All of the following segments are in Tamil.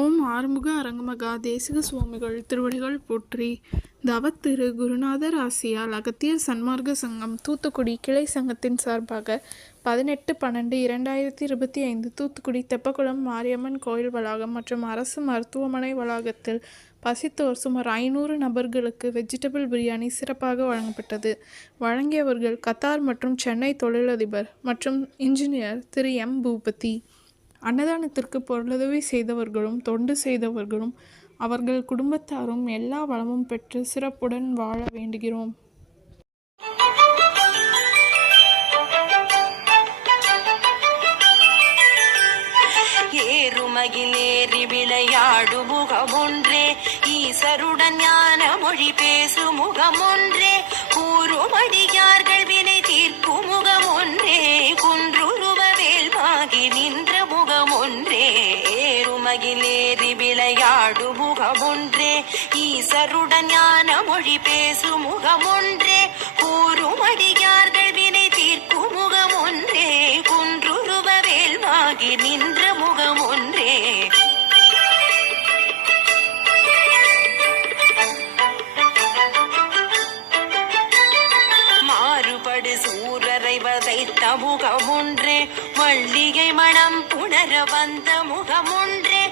ஓம் ஆறுமுக அரங்கமகா தேசிக சுவாமிகள் திருவடிகள் போற்றி. தவத்திரு குருநாதர் ஆசியால் அகத்தியர் சன்மார்க்க சங்கம் தூத்துக்குடி கிளை சங்கத்தின் சார்பாக 18/12/2025 தூத்துக்குடி தெப்பக்குளம் மாரியம்மன் கோயில் வளாகம் மற்றும் அரசு மருத்துவமனை வளாகத்தில் பசித்தோர் சுமார் 500 நபர்களுக்கு வெஜிடபிள் பிரியாணி சிறப்பாக வழங்கப்பட்டது. வழங்கியவர்கள் கத்தார் மற்றும் சென்னை தொழிலதிபர் மற்றும் இன்ஜினியர் திரு எம் பூபதி. அன்னதானத்திற்கு பொருளுதவி செய்தவர்களும் தொண்டு செய்தவர்களும் அவர்கள் குடும்பத்தாரும் எல்லா வளமும் பெற்று சிறப்புடன் வாழ வேண்டுகிறோம். ஏறுமகிலேறி விளையாடு முகமொன்றே, ஈசருடன் ஞான மொழி பேசு முகமொன்றே, கூறுமடியார்கள் வினை தீர்க்கும் முகமொன்றே, குன்றுருவ வேல்வாகி நின்ற முகமொன்றே. ஏறுமகிலேறி விளையாடு முகமொன்றே, ஈசருடன் ஞான மொழி பேசு முகமொன்றே, கூறுமடியார்கள் வினை தீர்க்கும் முகமொன்றே, குன்றுருவ வேல்வாகி நின்ற முகமொன்றே. மாறுபடு சூரரை வதைத்த முகமொன்றே, வள்ளிகை மனம் புணர வந்த முகமொன்றே,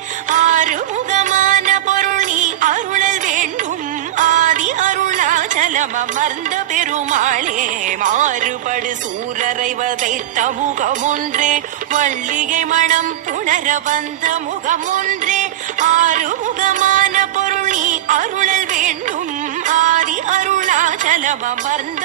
ஆறுமுகமான பொருள் நீ அருளல் வேண்டும், ஆதி அருணாச்சலம் அமர்ந்த பெருமாளே. மாறுபடு சூரரை வதைத்த முகமொன்றே, வள்ளிகை மனம் புணர வந்த முகமொன்றே, ஆறுமுகமான பொருள் நீ அருளல் வேண்டும், ஆதி அருணாச்சலம் அமர்ந்த